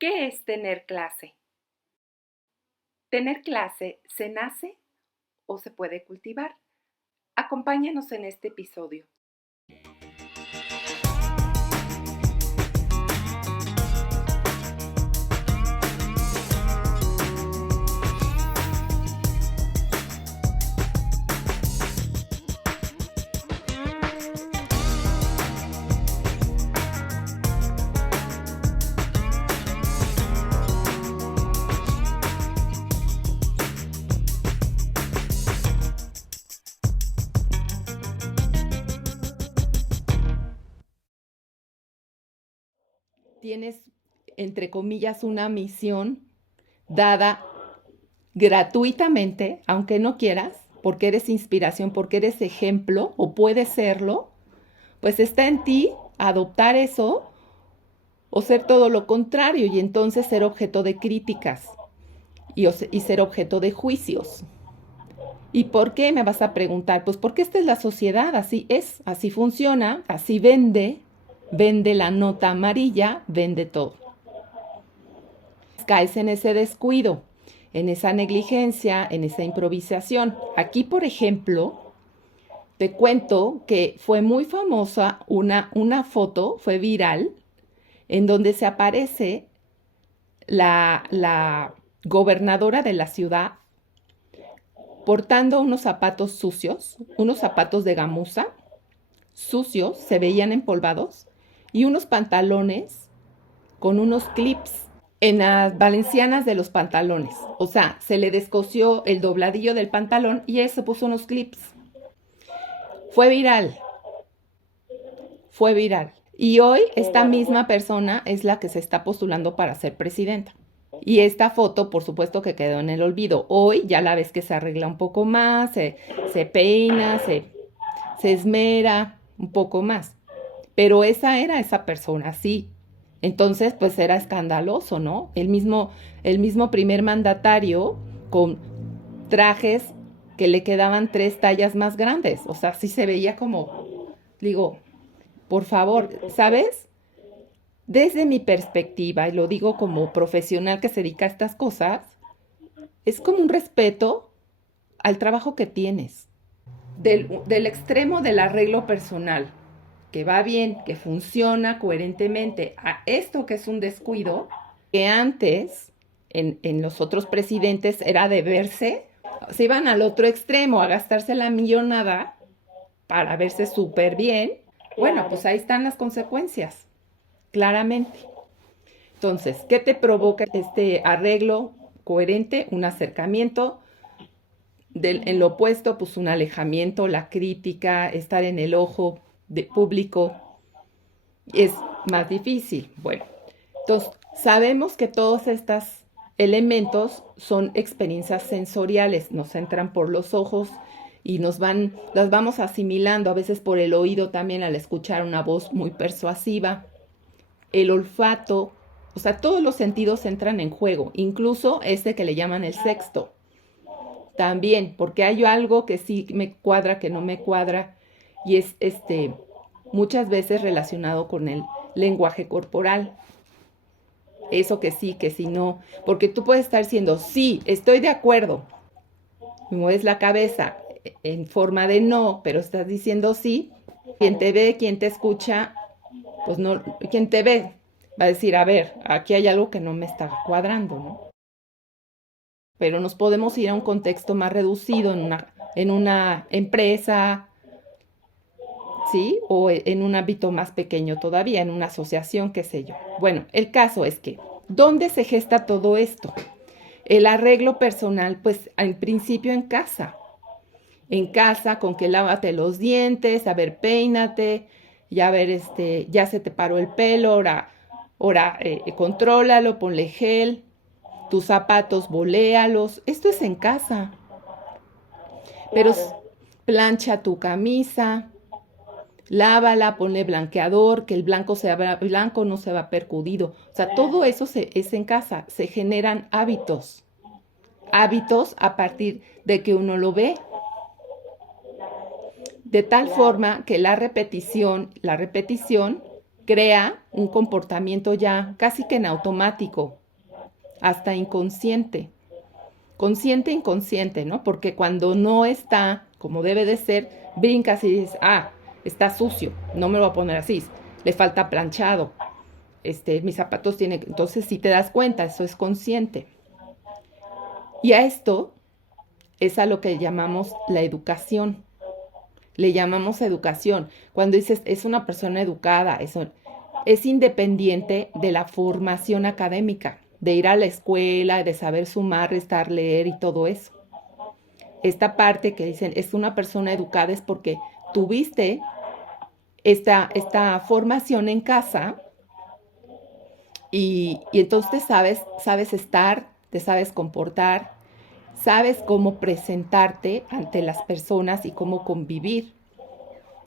¿Qué es tener clase? ¿Tener clase se nace o se puede cultivar? Acompáñanos en este episodio. Tienes, entre comillas, una misión dada gratuitamente, aunque no quieras, porque eres inspiración, porque eres ejemplo o puedes serlo, pues está en ti adoptar eso o ser todo lo contrario y entonces ser objeto de críticas y ser objeto de juicios. ¿Y por qué me vas a preguntar? Pues porque esta es la sociedad, así es, así funciona, así vende la nota amarilla, vende todo. Caes en ese descuido, en esa negligencia, en esa improvisación. Aquí, por ejemplo, te cuento que fue muy famosa una foto, fue viral, en donde se aparece la gobernadora de la ciudad portando unos zapatos sucios, unos zapatos de gamuza, sucios, se veían empolvados, y unos pantalones con unos clips en las valencianas de los pantalones. O sea, se le descosió el dobladillo del pantalón y eso puso unos clips. Fue viral, fue viral. Y hoy esta misma persona es la que se está postulando para ser presidenta. Y esta foto, por supuesto que quedó en el olvido. Hoy ya la ves que se arregla un poco más, se peina, se esmera un poco más. Pero esa era esa persona, sí. Entonces, pues era escandaloso, ¿no? El mismo primer mandatario con trajes que le quedaban 3 tallas más grandes. O sea, sí se veía como, digo, por favor, ¿sabes? Desde mi perspectiva, y lo digo como profesional que se dedica a estas cosas, es como un respeto al trabajo que tienes. Del extremo del arreglo personal, que va bien, que funciona coherentemente, a esto que es un descuido, que antes en los otros presidentes era de verse, se iban al otro extremo a gastarse la millonada para verse súper bien. Bueno, pues ahí están las consecuencias, claramente. Entonces, ¿qué te provoca este arreglo coherente? Un acercamiento. En lo opuesto, pues un alejamiento, la crítica, estar en el ojo de público es más difícil. Bueno, entonces sabemos que todos estos elementos son experiencias sensoriales, nos entran por los ojos y las vamos asimilando a veces por el oído también al escuchar una voz muy persuasiva, el olfato, o sea, todos los sentidos entran en juego, incluso ese que le llaman el sexto. También, porque hay algo que sí me cuadra, que no me cuadra, y es muchas veces relacionado con el lenguaje corporal. Eso que sí, que sí no. Porque tú puedes estar diciendo, sí, estoy de acuerdo. Mueves la cabeza en forma de no, pero estás diciendo sí. Quien te ve, quien te escucha, pues no, quien te ve va a decir, a ver, aquí hay algo que no me está cuadrando, ¿no? Pero nos podemos ir a un contexto más reducido en una empresa, ¿sí? O en un ámbito más pequeño todavía, en una asociación, qué sé yo. Bueno, el caso es que, ¿dónde se gesta todo esto? El arreglo personal, pues en principio en casa. En casa, con que lávate los dientes, a ver, peínate, ya ver, ya se te paró el pelo, ahora contrólalo, ponle gel, tus zapatos, boléalos. Esto es en casa. Pero plancha tu camisa, lávala, ponle blanqueador, que el blanco sea blanco, no se va percudido. O sea, todo eso es en casa. Se generan hábitos. Hábitos a partir de que uno lo ve. De tal forma que la repetición crea un comportamiento ya casi que en automático, hasta inconsciente. Consciente, inconsciente, ¿no? Porque cuando no está como debe de ser, brincas y dices, ah, está sucio, no me lo voy a poner así, le falta planchado, mis zapatos tienen, entonces si te das cuenta, eso es consciente. Y a esto es a lo que llamamos la educación. Le llamamos educación. Cuando dices es una persona educada, eso es independiente de la formación académica, de ir a la escuela, de saber sumar, restar, leer y todo eso. Esta parte que dicen es una persona educada es porque tuviste esta formación en casa y entonces sabes estar, te sabes comportar, sabes cómo presentarte ante las personas y cómo convivir.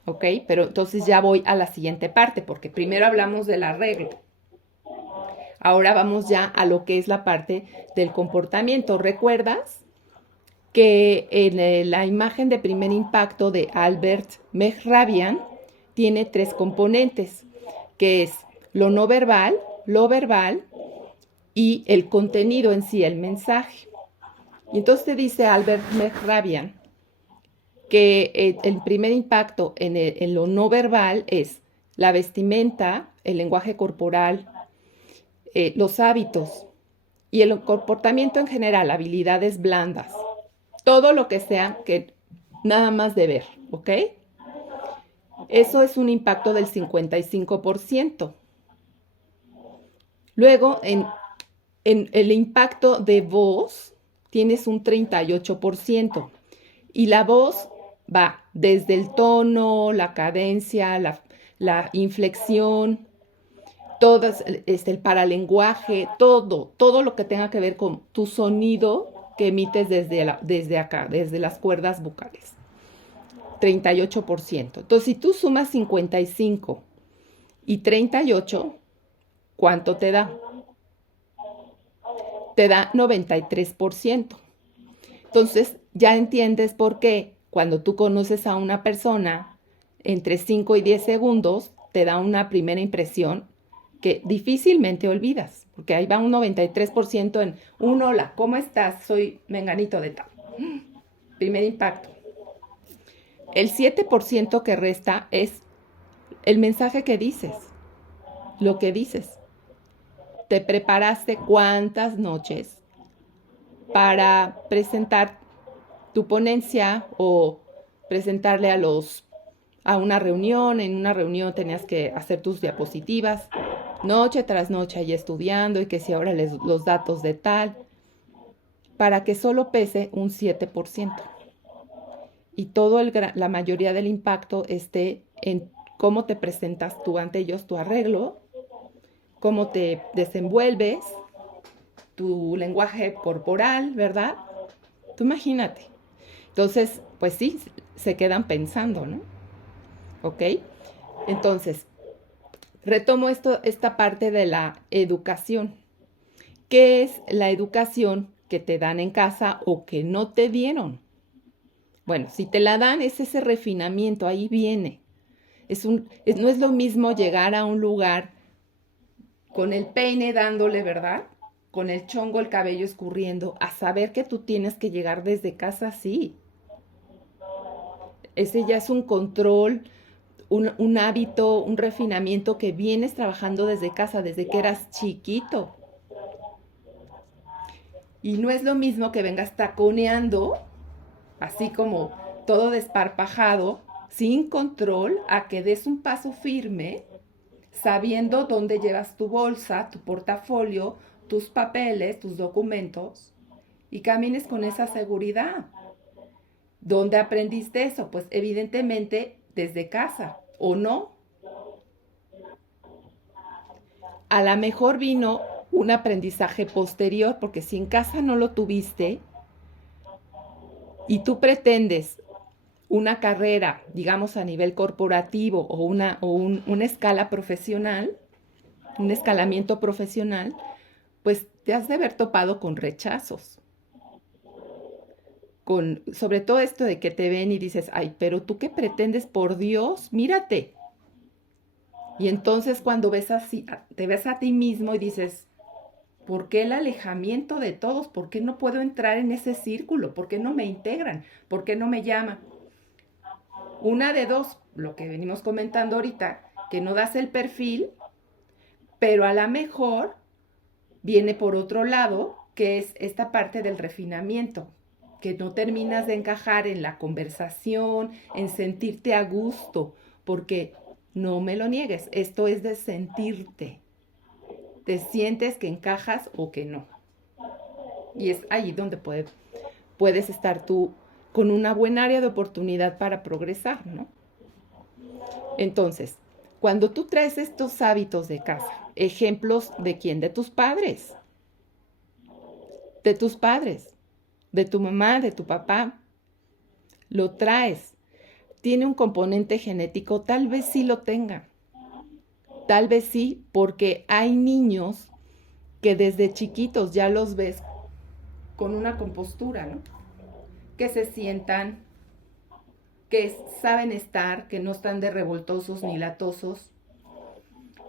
¿Ok? Pero entonces ya voy a la siguiente parte, porque primero hablamos del arreglo. Ahora vamos ya a lo que es la parte del comportamiento. ¿Recuerdas que en la imagen de primer impacto de Albert Mehrabian tiene 3 componentes, que es lo verbal y el contenido en sí, el mensaje? Y entonces te dice Albert Mehrabian que el primer impacto en lo no verbal es la vestimenta, el lenguaje corporal, los hábitos y el comportamiento en general, habilidades blandas, todo lo que sea que nada más de ver, ¿ok? Eso es un impacto del 55%. Luego, en el impacto de voz, tienes un 38%. Y la voz va desde el tono, la cadencia, la inflexión, todo el paralenguaje, todo lo que tenga que ver con tu sonido que emites desde acá, desde las cuerdas vocales. 38%. Entonces, si tú sumas 55 y 38, ¿cuánto te da? Te da 93%. Entonces, ya entiendes por qué cuando tú conoces a una persona, entre 5 y 10 segundos, te da una primera impresión que difícilmente olvidas, porque ahí va un 93% en un hola, ¿cómo estás? Soy menganito de tal. Primer impacto. El 7% que resta es el mensaje que dices, lo que dices. ¿Te preparaste cuántas noches para presentar tu ponencia o presentarle a una reunión? En una reunión tenías que hacer tus diapositivas, noche tras noche ahí estudiando y que si ahora los datos de tal, para que solo pese un 7%. Y la mayoría del impacto esté en cómo te presentas tú ante ellos, tu arreglo, cómo te desenvuelves, tu lenguaje corporal, ¿verdad? Tú imagínate. Entonces, pues sí, se quedan pensando, ¿no? ¿Ok? Entonces, retomo esta parte de la educación. ¿Qué es la educación que te dan en casa o que no te dieron? Bueno, si te la dan es ese refinamiento, ahí viene. No es lo mismo llegar a un lugar con el peine dándole, ¿verdad? Con el chongo, el cabello escurriendo, a saber que tú tienes que llegar desde casa así. Ese ya es un control, un hábito, un refinamiento que vienes trabajando desde casa, desde que eras chiquito. Y no es lo mismo que vengas taconeando, así como todo desparpajado, sin control, a que des un paso firme, sabiendo dónde llevas tu bolsa, tu portafolio, tus papeles, tus documentos, y camines con esa seguridad. ¿Dónde aprendiste eso? Pues evidentemente desde casa, ¿o no? A lo mejor vino un aprendizaje posterior, porque si en casa no lo tuviste y tú pretendes una carrera, digamos a nivel corporativo o una escala profesional, un escalamiento profesional, pues te has de haber topado con rechazos. Sobre todo esto de que te ven y dices, ay, pero tú qué pretendes, por Dios, mírate. Y entonces cuando te ves a ti mismo y dices, ¿por qué el alejamiento de todos? ¿Por qué no puedo entrar en ese círculo? ¿Por qué no me integran? ¿Por qué no me llaman? Una de dos, lo que venimos comentando ahorita, que no das el perfil, pero a lo mejor viene por otro lado, que es esta parte del refinamiento, que no terminas de encajar en la conversación, en sentirte a gusto, porque no me lo niegues, esto es de sentirte. Te sientes que encajas o que no. Y es ahí donde puedes estar tú con una buena área de oportunidad para progresar, ¿no? Entonces, cuando tú traes estos hábitos de casa, ejemplos de quién, de tus padres, de tu mamá, de tu papá, lo traes. ¿Tiene un componente genético? Tal vez sí lo tenga. Tal vez sí, porque hay niños que desde chiquitos ya los ves con una compostura, ¿no? Que se sientan, que saben estar, que no están de revoltosos ni latosos,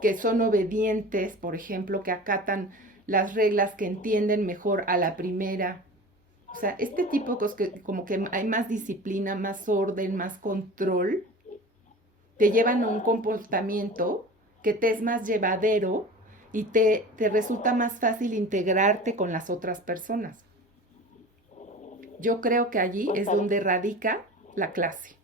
que son obedientes, por ejemplo, que acatan las reglas, que entienden mejor a la primera. O sea, este tipo de cosas que como que hay más disciplina, más orden, más control, te llevan a un comportamiento que te es más llevadero y te resulta más fácil integrarte con las otras personas. Yo creo que allí es donde radica la clase.